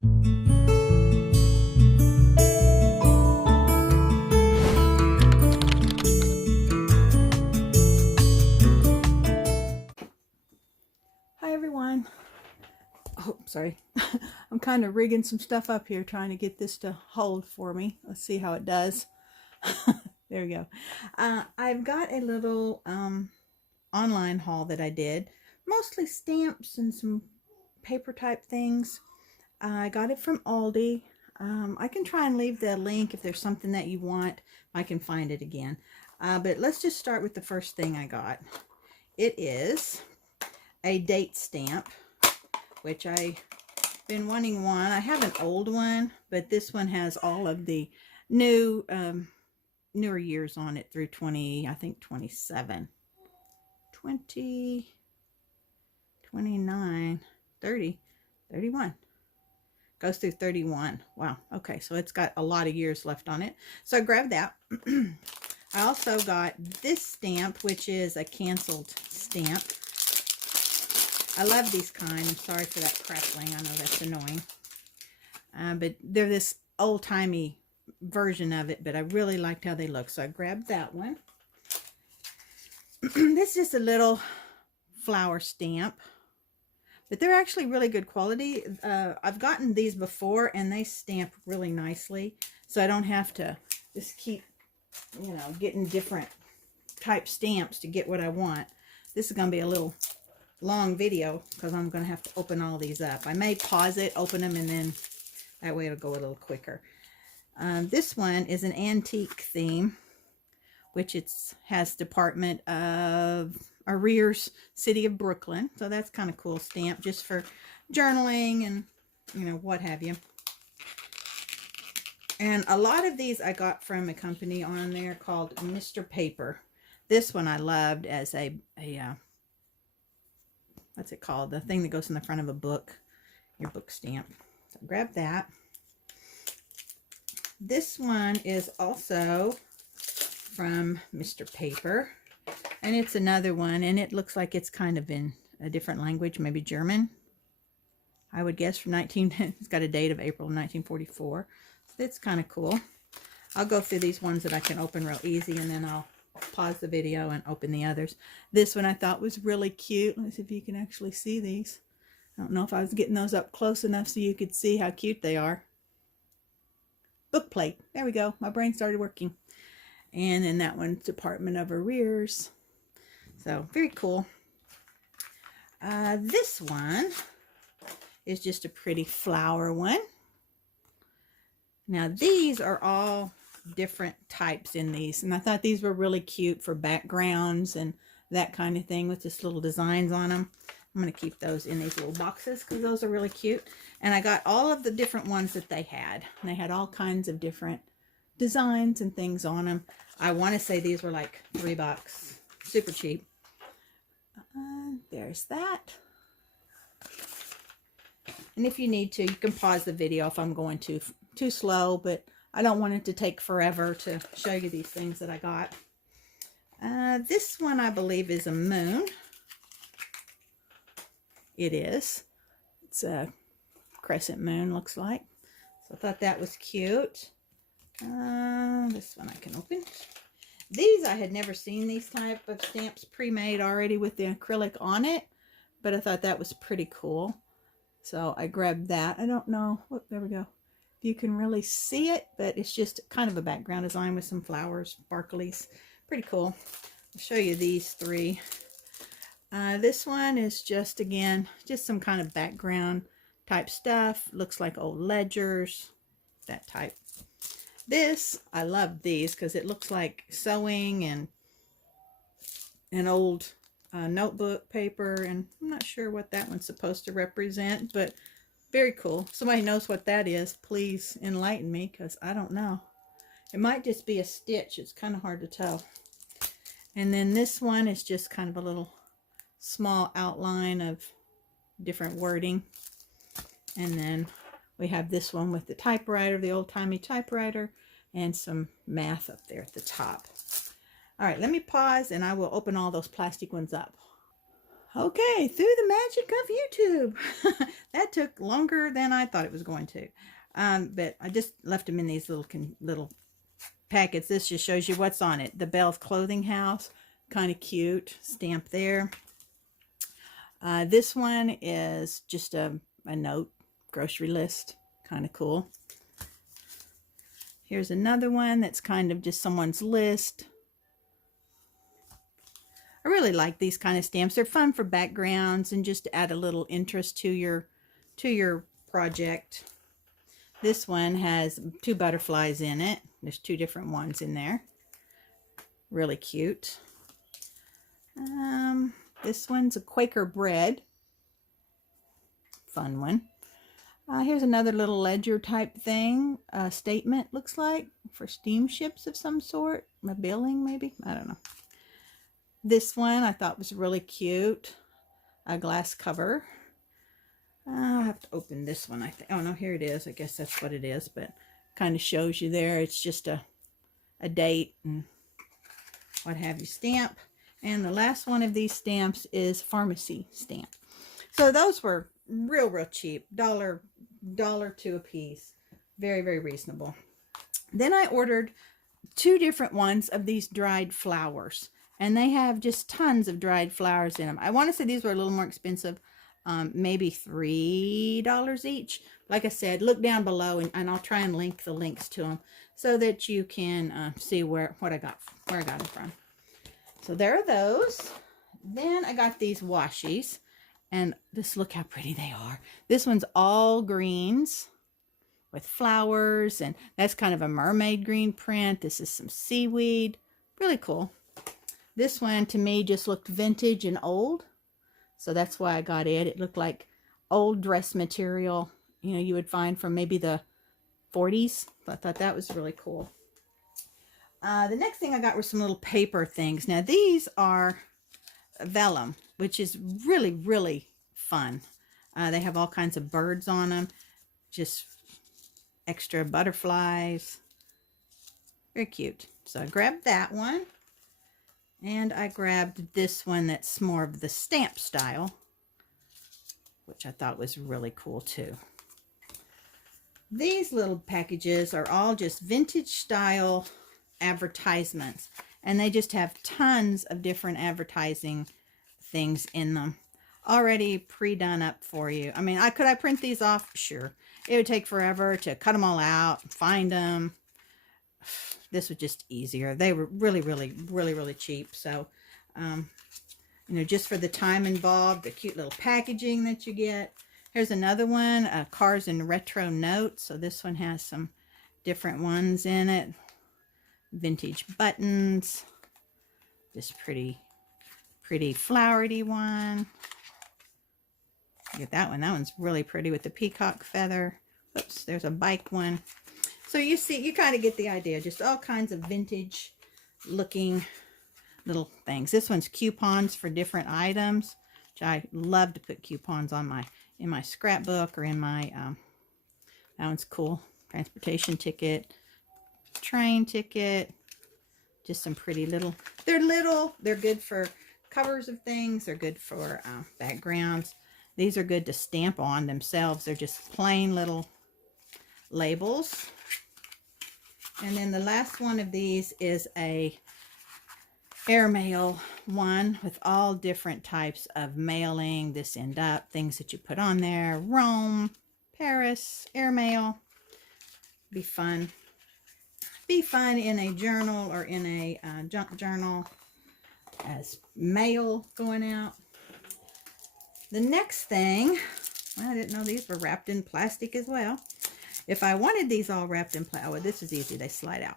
Hi everyone. Oh, sorry. I'm kind of rigging some stuff up here trying to get this to hold for me. Let's see how it does. There we go. I've got a little online haul that I did. Mostly stamps and some paper type things. I got it from Aldi. I can try and leave the link if there's something that you want. I can find it again. But let's just start with the first thing I got. It is a date stamp, which I've been wanting one. I have an old one, but this one has all of the new newer years on it through 20, I think 27, 20, 29, 30, 31. Goes through 31. Wow. Okay, so it's got a lot of years left on it. So I grabbed that. I also got this stamp, which is a canceled stamp. I love these kind. I'm sorry for that crackling. I know that's annoying. But they're this old-timey version of it, but I really liked how they look. So I grabbed that one. This is a little flower stamp, but they're actually really good quality. I've gotten these before, and they stamp really nicely, so I don't have to just keep, you know, getting different type stamps to get what I want. This is going to be a little long video because I'm going to have to open all these up. I may pause it, open them, and then that way it'll go a little quicker. This one is an antique theme, which has Department of Arrears, City of Brooklyn. So that's kind of cool stamp just for journaling and, you know, what have you. And a lot of these I got from a company on there called Mr. Paper. This one I loved as a what's it called? The thing that goes in the front of a book, your book stamp. So grab that. This one is also from Mr. Paper, and it's another one, and it looks like it's kind of in a different language, maybe German, I would guess, from it's got a date of April 1944. So it's kind of cool. I'll go through these ones that I can open real easy, and then I'll pause the video and open the others. This one I thought was really cute. Let's see if you can actually see these. I don't know if I was getting those up close enough so you could see how cute they are. Book plate. There we go. My brain started working. And then that one's Department of Arrears. So very cool. This one is just a pretty flower one. Now these are all different types in these, and I thought these were really cute for backgrounds and that kind of thing with just little designs on them. I'm going to keep those in these little boxes because those are really cute. And I got all of the different ones that they had. And they had all kinds of different designs and things on them. I want to say these were like $3. Super cheap. There's that. And if you need to, you can pause the video if I'm going too slow, but I don't want it to take forever to show you these things that I got. This one I believe is a moon. It is. It's a crescent moon, looks like. So I thought that was cute. This one I can open. These, I had never seen these type of stamps pre-made already with the acrylic on it, but I thought that was pretty cool. So I grabbed that. I don't know. Whoop, there we go. If you can really see it, but it's just kind of a background design with some flowers, sparklies. Pretty cool. I'll show you these three. This one is just, again, just some kind of background type stuff. Looks like old ledgers, that type. This, I love these because it looks like sewing and an old notebook paper, and I'm not sure what that one's supposed to represent, but very cool. Somebody knows what that is, please enlighten me, because I don't know. It might just be a stitch. It's kind of hard to tell. And then this one is just kind of a little small outline of different wording. And then we have this one with the typewriter, the old-timey typewriter, and some math up there at the top. All right, let me pause and I will open all those plastic ones up. Okay, through the magic of YouTube. That took longer than I thought it was going to. But I just left them in these little packets. This just shows you what's on it. The Belle's Clothing House, kind of cute stamp there. This one is just a note, grocery list, kind of cool. Here's another one that's kind of just someone's list. I really like these kind of stamps. They're fun for backgrounds and just to add a little interest to your project. This one has 2 butterflies in it. There's 2 different ones in there. Really cute. This one's a Quaker bread. Fun one. Here's another little ledger type thing. Statement, looks like, for steamships of some sort. A billing, maybe? I don't know. This one I thought was really cute. A glass cover. I'll have to open this one, I think. Oh, no, here it is. I guess that's what it is, but kind of shows you there. It's just a date and what have you stamp. And the last one of these stamps is pharmacy stamp. So those were real cheap. $1.02 a piece. Very, very reasonable. Then I ordered 2 different ones of these dried flowers. And they have just tons of dried flowers in them. I want to say these were a little more expensive. Maybe $3 each. Like I said, look down below and I'll try and link the links to them so that you can see where I got them from. So there are those. Then I got these washies, and just look how pretty they are. This one's all greens with flowers, and that's kind of a mermaid green print. This is some seaweed. Really cool. This one to me just looked vintage and old. So that's why I got it. It looked like old dress material, you know, you would find from maybe the 40s. I thought that was really cool. The next thing I got were some little paper things. Now these are vellum, which is really fun. They have all kinds of birds on them. Just extra butterflies. Very cute. So I grabbed that one. And I grabbed this one that's more of the stamp style, which I thought was really cool too. These little packages are all just vintage style advertisements. And they just have tons of different advertising things in them. Already pre-done up for you. I mean, could I print these off? Sure. It would take forever to cut them all out, find them. This was just easier. They were really cheap. So, you know, just for the time involved, the cute little packaging that you get. Here's another one, Cars and Retro Notes. So this one has some different ones in it. Vintage buttons. This pretty flowery one. Look at that one. That one's really pretty with the peacock feather. Oops, there's a bike one. So you see, you kind of get the idea. Just all kinds of vintage looking little things. This one's coupons for different items, which I love to put coupons on in my scrapbook or in my, that one's cool. Transportation ticket, train ticket, just some pretty little, they're good for covers of things. They're good for backgrounds. These are good to stamp on themselves. They're just plain little labels. And then the last one of these is a airmail one with all different types of mailing. This end up, things that you put on there. Rome, Paris, airmail. Be fun. Be fun in a journal or in a junk journal as mail going out. The next thing, well, I didn't know these were wrapped in plastic as well. If I wanted these all wrapped in plastic, well, this is easy. They slide out.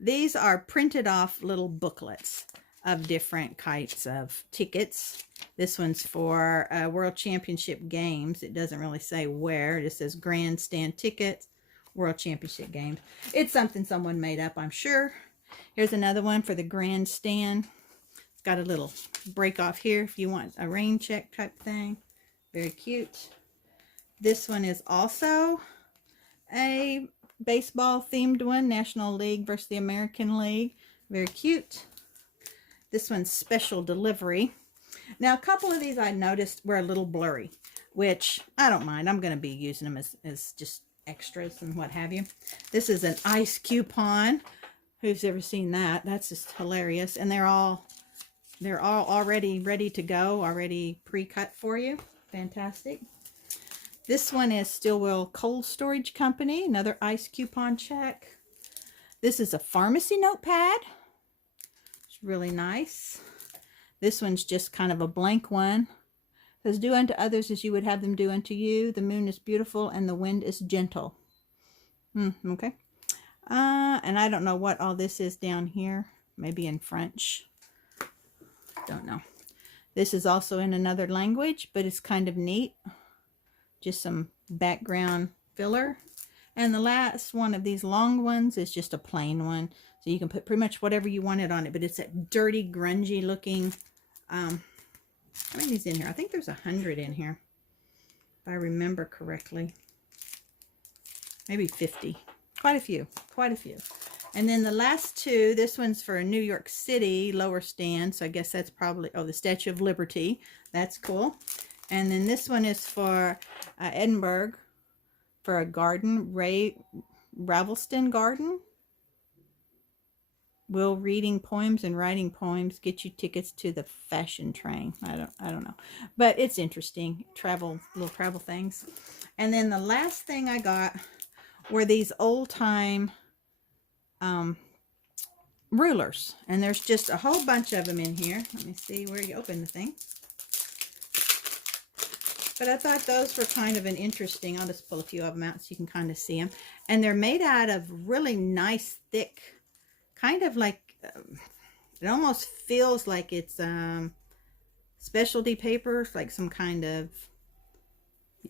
These are printed off little booklets of different kinds of tickets. This one's for World Championship Games. It doesn't really say where. It just says Grandstand Tickets, World Championship Games. It's something someone made up, I'm sure. Here's another one for the Grandstand. It's got a little break off here if you want a rain check type thing. Very cute. This one is also a baseball themed one, National League versus the American League. Very cute. This one's special delivery. Now, a couple of these I noticed were a little blurry, which I don't mind. I'm going to be using them as just extras and what have you. This is an ice coupon. Who's ever seen that? That's just hilarious. And they're all already ready to go, already pre-cut for you. Fantastic. This one is Stillwell Cold Storage Company, another ice coupon check. This is a pharmacy notepad. It's really nice. This one's just kind of a blank one. It says, do unto others as you would have them do unto you. The moon is beautiful and the wind is gentle. Okay. And I don't know what all this is down here. Maybe in French. Don't know. This is also in another language, but it's kind of neat. Just some background filler. And the last one of these long ones is just a plain one. So you can put pretty much whatever you wanted on it, but it's a dirty, grungy looking. How many is in here? I think there's 100 in here, if I remember correctly. Maybe 50. Quite a few. Quite a few. And then the last two, this one's for New York City, lower stand. So I guess that's probably, oh, the Statue of Liberty. That's cool. And then this one is for Edinburgh, for a garden, Ravelston Garden. Will reading poems and writing poems get you tickets to the fashion train? I don't know. But it's interesting. Little travel things. And then the last thing I got were these old-time rulers. And there's just a whole bunch of them in here. Let me see where you open the thing. But I thought those were kind of an interesting, I'll just pull a few of them out so you can kind of see them. And they're made out of really nice, thick, kind of like, it almost feels like it's specialty paper, like some kind of,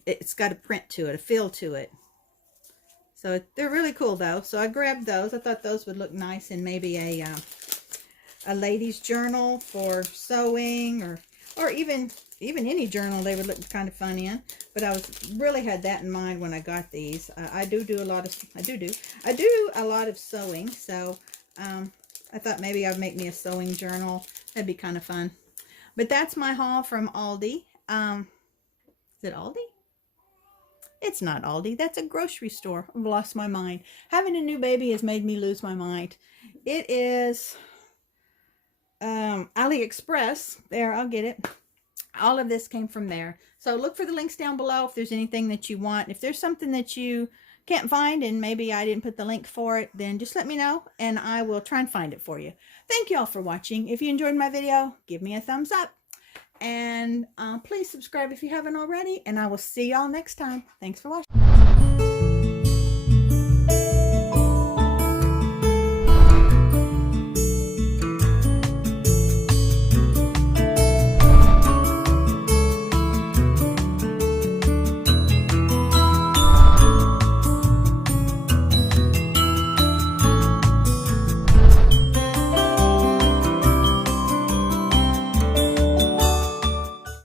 it's got a print to it, a feel to it. So they're really cool though. So I grabbed those. I thought those would look nice in maybe a lady's journal for sewing, or even any journal they would look kind of fun in. But I really had that in mind when I got these. I do a lot of sewing, so I thought maybe I'd make me a sewing journal. That'd be kind of fun. But that's my haul from Aldi. Is it Aldi? It's not Aldi. That's a grocery store. I've lost my mind. Having a new baby has made me lose my mind. It is AliExpress. There, I'll get it. All of this came from there. So look for the links down below if there's anything that you want. If there's something that you can't find and maybe I didn't put the link for it, then just let me know and I will try and find it for you. Thank you all for watching. If you enjoyed my video, give me a thumbs up. And please subscribe if you haven't already. And I will see y'all next time. Thanks for watching.